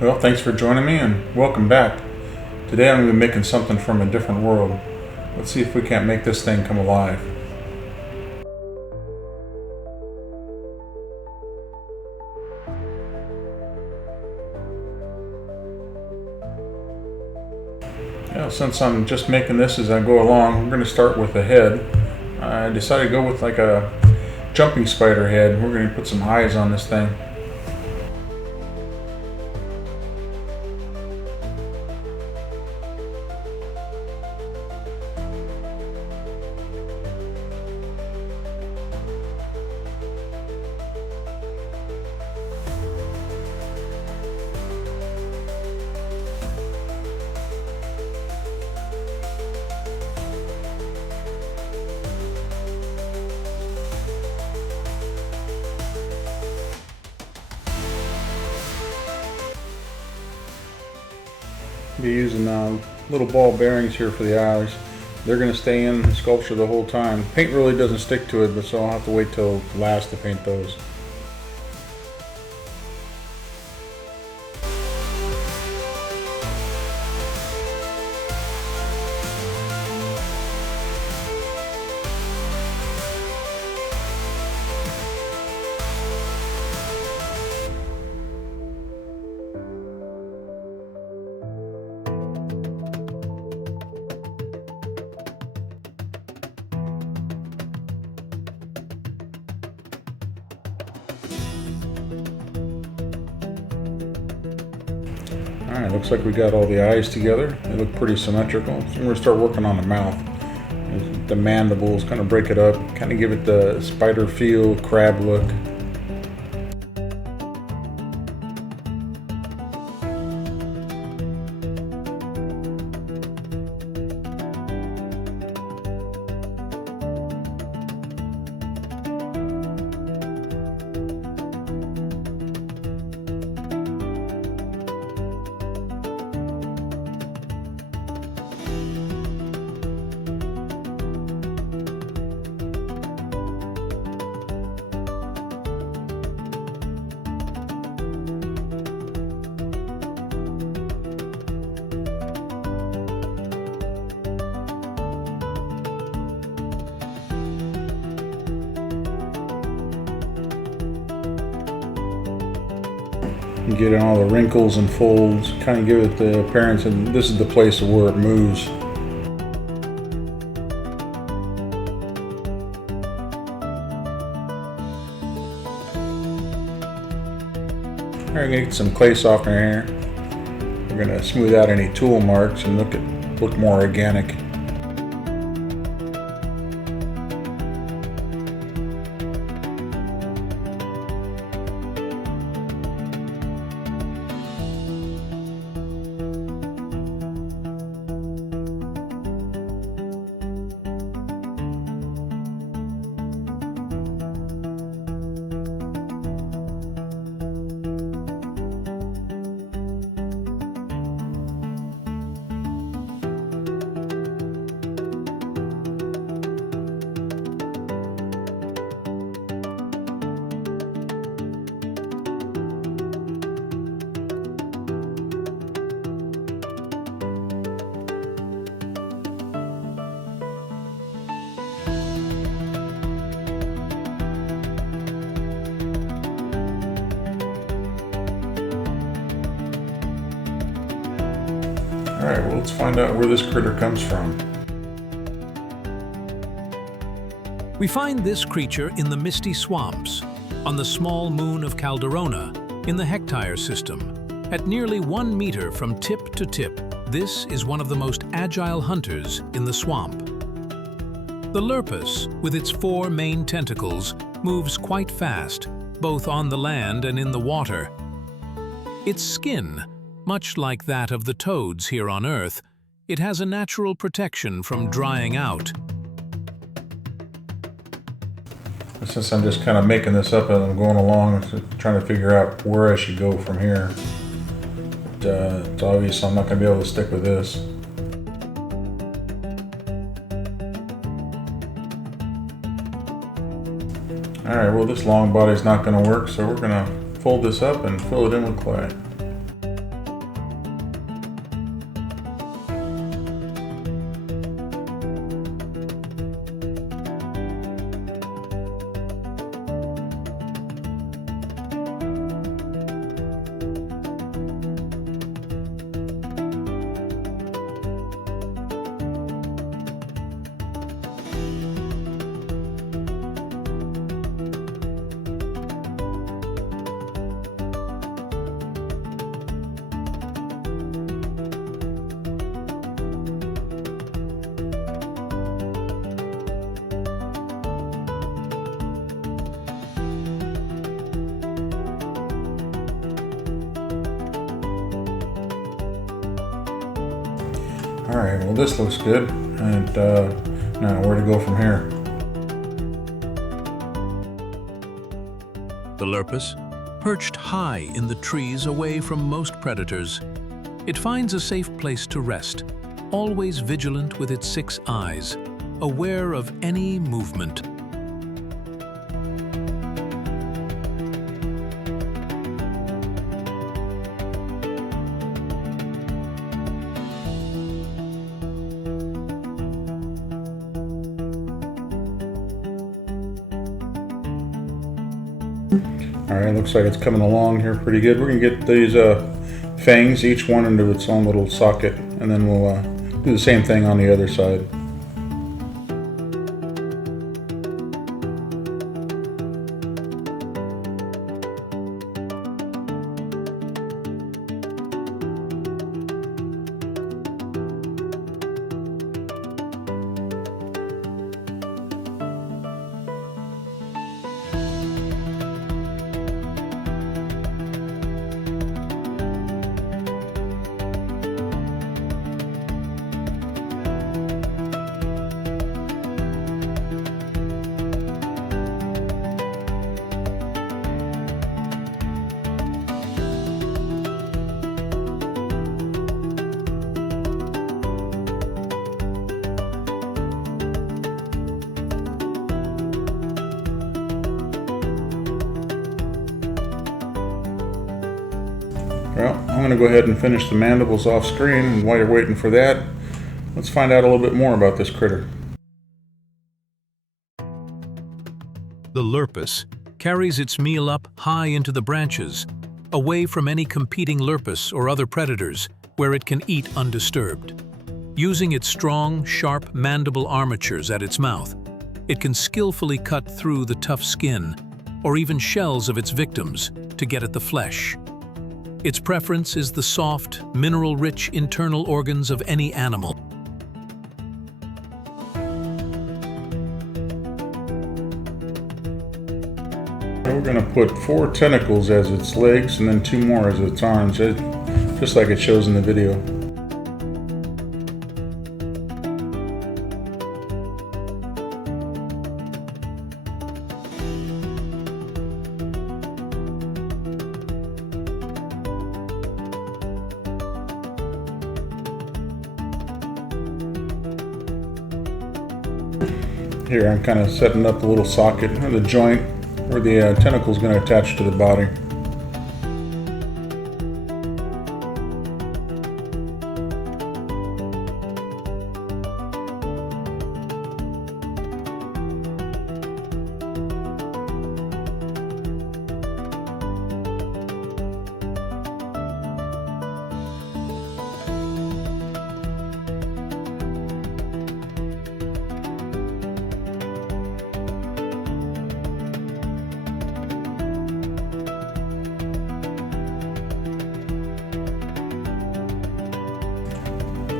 Well, thanks for joining me and welcome back. Today I'm going to be making something from a different world. Let's see if we can't make this thing come alive. Since I'm just making this as I go along, we're going to start with a head. I decided to go with like a jumping spider head. We're going to put some eyes on this thing. Be using little ball bearings here for the eyes. They're going to stay in the sculpture the whole time. Paint really doesn't stick to it, but so I'll have to wait till last to paint those. Alright, looks like we got all the eyes together. They look pretty symmetrical. So we're going to start working on the mouth. The mandibles, kind of break it up, kind of give it the spider feel, crab look. And get in all the wrinkles and folds, kind of give it the appearance, and this is the place where it moves. We're going to get some clay softener here. We're going to smooth out any tool marks and look more organic. Alright, well, let's find out where this critter comes from. We find this creature in the misty swamps, on the small moon of Calderona, in the Hectare system. At nearly 1 meter from tip to tip, this is one of the most agile hunters in the swamp. The Lurpus, with its 4 main tentacles, moves quite fast, both on the land and in the water. Its skin, much like that of the toads here on Earth, it has a natural protection from drying out. Since I'm just kind of making this up as I'm going along, trying to figure out where I should go from here. But, it's obvious I'm not going to be able to stick with this. Alright, well, this long body's not going to work, so we're going to fold this up and fill it in with clay. Alright, well this looks good, and now where to go from here? The Lurpus, perched high in the trees away from most predators, it finds a safe place to rest, always vigilant with its 6 eyes, aware of any movement. Alright, looks like it's coming along here pretty good. We're going to get these fangs, each one into its own little socket, and then we'll do the same thing on the other side. Well, I'm going to go ahead and finish the mandibles off screen, and while you're waiting for that, let's find out a little bit more about this critter. The Lurpus carries its meal up high into the branches, away from any competing Lurpus or other predators, where it can eat undisturbed. Using its strong, sharp mandible armatures at its mouth, it can skillfully cut through the tough skin, or even shells of its victims, to get at the flesh. Its preference is the soft, mineral-rich internal organs of any animal. We're going to put 4 tentacles as its legs and then 2 more as its arms, just like it shows in the video. Here I'm kind of setting up the little socket, or the joint, where the tentacle is going to attach to the body.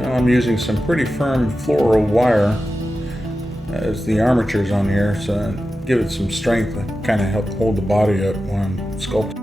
Now I'm using some pretty firm floral wire as the armatures on here, so give it some strength to kind of help hold the body up when I'm sculpting.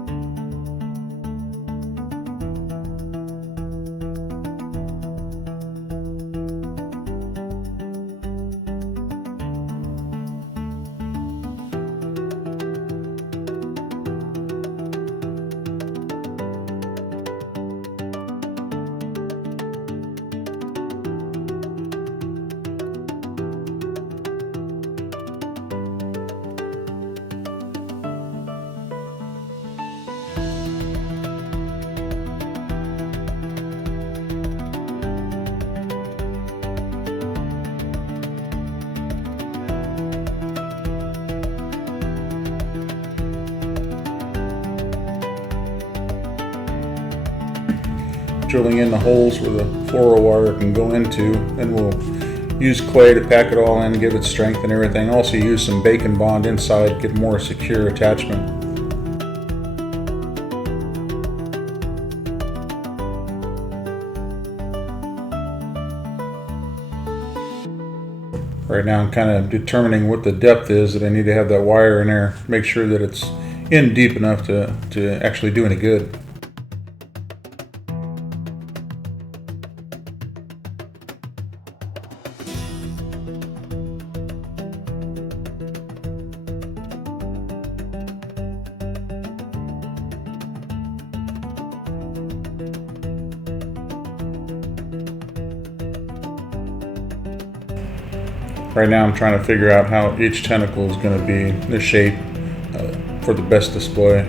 Drilling in the holes where the floral wire can go into, and we'll use clay to pack it all in, give it strength and everything. Also use some bacon bond inside, get more secure attachment. Right now I'm kind of determining what the depth is that I need to have that wire in there. Make sure that it's in deep enough to actually do any good. Right now I'm trying to figure out how each tentacle is going to be, the shape, for the best display.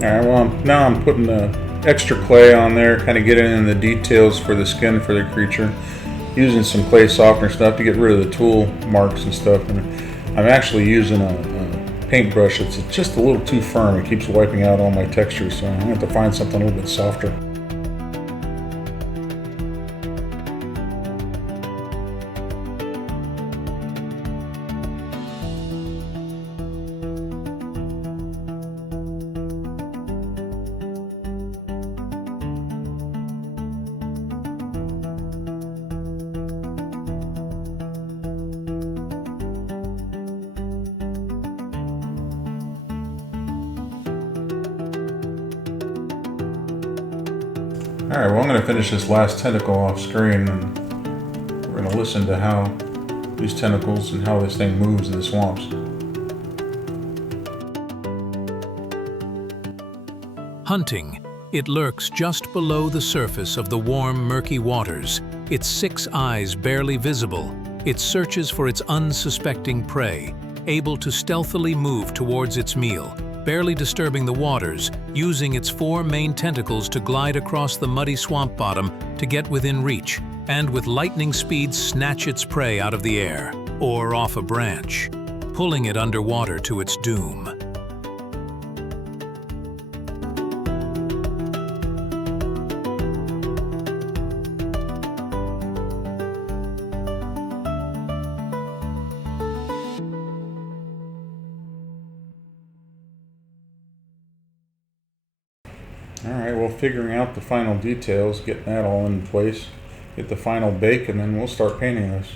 Alright, well now I'm putting the extra clay on there, kind of getting in the details for the skin for the creature. Using some clay softener stuff to get rid of the tool marks and stuff. And I'm actually using a paintbrush that's just a little too firm. It keeps wiping out all my textures, so I'm going to have to find something a little bit softer. Alright, well I'm going to finish this last tentacle off screen, and we're going to listen to how these tentacles and how this thing moves in the swamps. Hunting. It lurks just below the surface of the warm, murky waters, its 6 eyes barely visible. It searches for its unsuspecting prey, able to stealthily move towards its meal, barely disturbing the waters, using its 4 main tentacles to glide across the muddy swamp bottom to get within reach, and with lightning speed snatch its prey out of the air, or off a branch, pulling it underwater to its doom. Alright, well figuring out the final details, getting that all in place, get the final bake, and then we'll start painting this.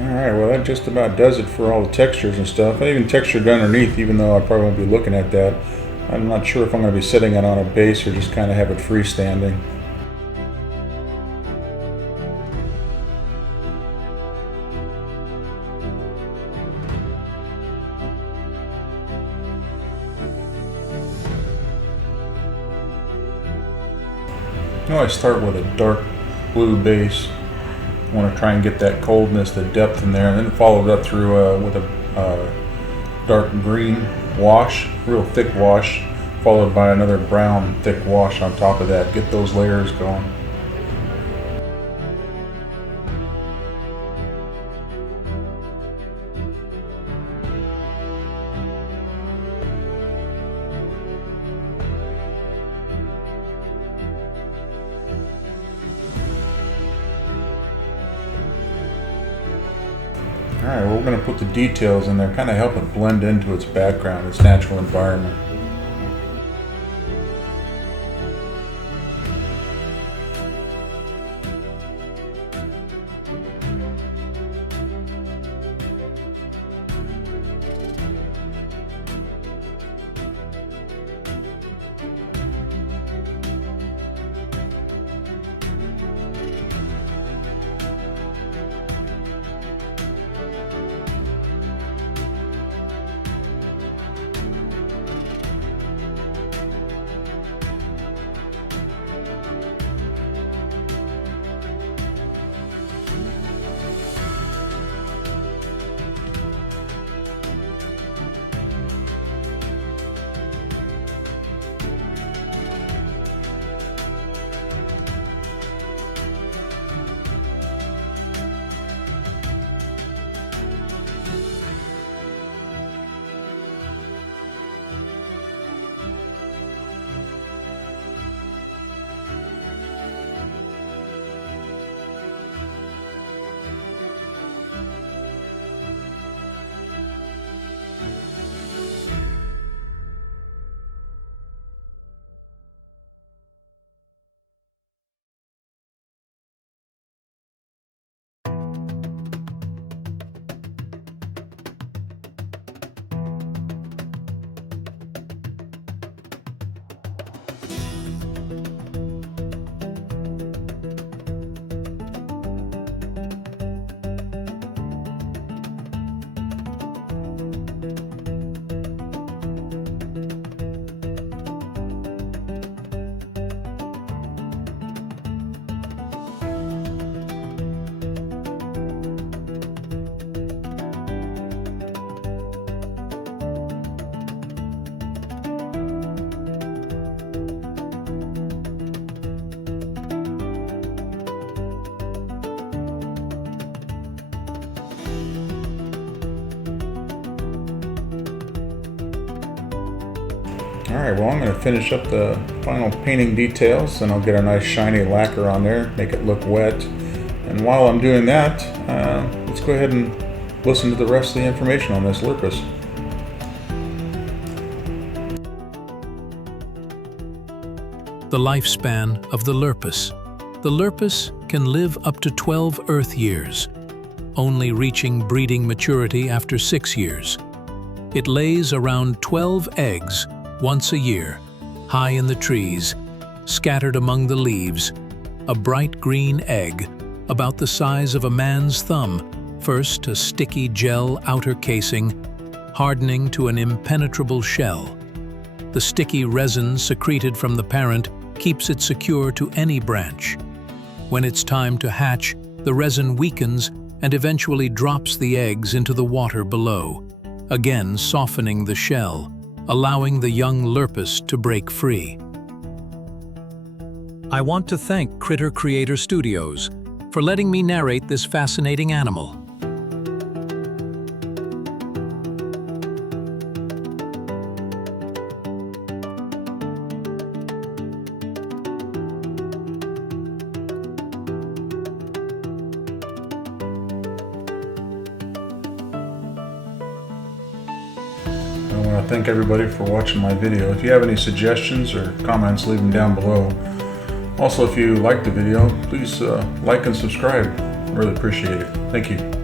Alright, well that just about does it for all the textures and stuff. I even textured underneath, even though I probably won't be looking at that. I'm not sure if I'm going to be setting it on a base or just kind of have it freestanding. I always start with a dark blue base. I want to try and get that coldness, the depth in there, and then follow it up through with a dark green wash, real thick wash, followed by another brown thick wash on top of that. Get those layers going. Alright, well, we're going to put the details in there, kind of help it blend into its background, its natural environment. Alright, well, I'm going to finish up the final painting details, and I'll get a nice shiny lacquer on there, make it look wet. And while I'm doing that, let's go ahead and listen to the rest of the information on this Lurpus. The lifespan of the Lurpus. The Lurpus can live up to 12 Earth years, only reaching breeding maturity after 6 years. It lays around 12 eggs once a year, high in the trees, scattered among the leaves. A bright green egg, about the size of a man's thumb, first a sticky gel outer casing, hardening to an impenetrable shell. The sticky resin secreted from the parent keeps it secure to any branch. When it's time to hatch, the resin weakens and eventually drops the eggs into the water below, again softening the shell, allowing the young Lurpus to break free. I want to thank Critter Creator Studios for letting me narrate this fascinating animal. I want to thank everybody for watching my video. If you have any suggestions or comments, leave them down below. Also, if you liked the video, please like and subscribe. I really appreciate it. Thank you.